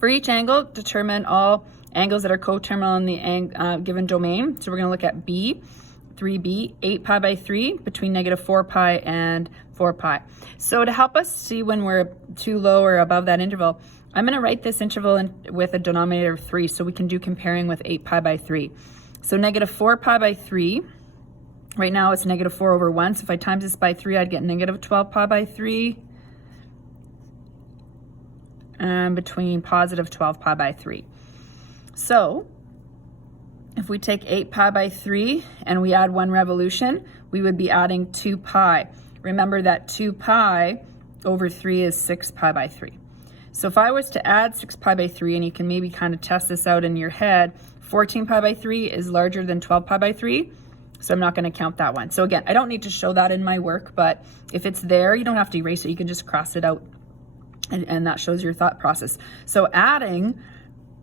For each angle, determine all angles that are coterminal in the given domain. So we're going to look at B, 3b, 8 pi by 3 between negative 4 pi and 4 pi. So to help us see when we're too low or above that interval, I'm going to write this interval with a denominator of 3 so we can do comparing with 8 pi by 3. So negative 4 pi by 3, right now it's negative 4 over 1. So if I times this by 3, I'd get negative 12 pi by 3. And between positive 12 pi by 3. So if we take 8 pi by 3 and we add 1 revolution, we would be adding 2 pi. Remember that 2 pi over 3 is 6 pi by 3. So if I was to add 6 pi by 3, and you can maybe kind of test this out in your head, 14 pi by 3 is larger than 12 pi by 3. So I'm not going to count that one. So again, I don't need to show that in my work, but if it's there, you don't have to erase it. You can just cross it out, and that shows your thought process. So adding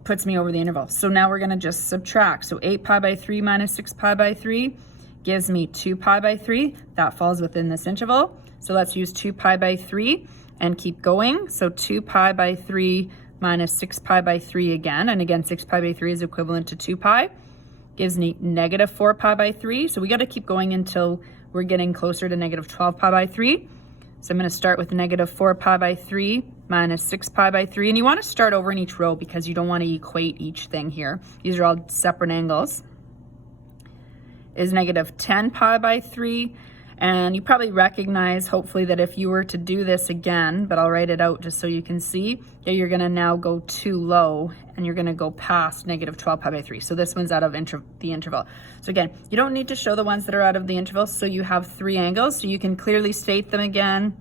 puts me over the interval. So now we're going to just subtract. So 8 pi by 3 minus 6 pi by 3 gives me 2 pi by 3. That falls within this interval. So let's use 2 pi by 3 and keep going. So 2 pi by 3 minus 6 pi by 3 again. And again, 6 pi by 3 is equivalent to 2 pi. Gives me negative 4 pi by 3. So we got to keep going until we're getting closer to negative 12 pi by 3. So I'm going to start with negative 4 pi by 3 minus 6 pi by 3. And you want to start over in each row because you don't want to equate each thing here. These are all separate angles. Is negative 10 pi by 3. And you probably recognize, hopefully, that if you were to do this again, but I'll write it out just so you can see, that you're going to now go too low and you're going to go past negative 12 pi by 3. So this one's out of the interval. So again, you don't need to show the ones that are out of the interval. So you have 3 angles, so you can clearly state them again.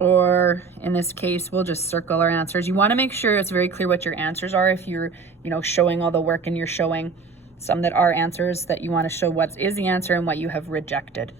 Or in this case, we'll just circle our answers. You want to make sure it's very clear what your answers are if you're, showing all the work and you're showing some that are answers, that you want to show what is the answer and what you have rejected.